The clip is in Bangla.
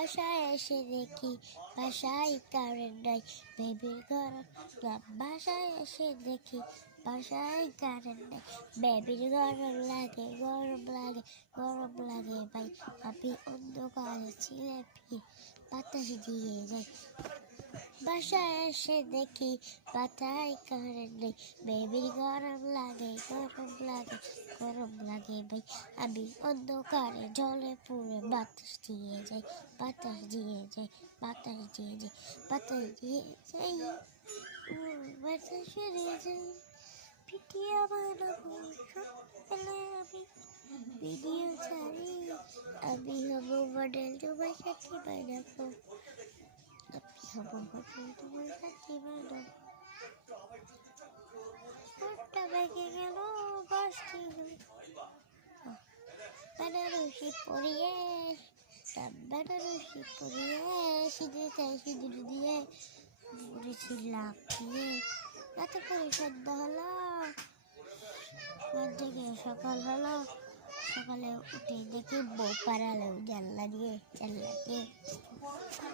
বাসায় এসে দেখি বাসায় কারেন্ট নাই, বেবির গরম বাসায় এসে দেখি বাসায় কারেন্ট নাই, বেবির গরম লাগে ভাই। আমি অন্ধকারে ছিলেপি বাতাস দিয়ে যাই, বাসায় এসে দেখি বাসায় কারেন্ট নেই, বেবির গরম লাগে ভাই। আমি অন্ধকারে জলে পুড়ে বাতাস দিয়ে যাই, বাতাস দিয়ে যাই। বাতাস উড়িয়ে যাই। পিটিয়ে বানাবো পেলে আমি ভিডিও ছাড়ি, আমি হবো মডেল তোমার সাথে বানাবো, আমি হবো মডেল তোমার সাথে বানাবো। ঠোঁটটা ভেঙে গেল বাসটি বেনারসি পরিয়ে সিঁদুর দিয়ে ঘুরেছিলাম দিয়ে রাতে করে সন্ধ্যা হলো, থেকে সকাল হলো, সকালে উঠে দেখি বউ পাড়ালো জানলা দিয়ে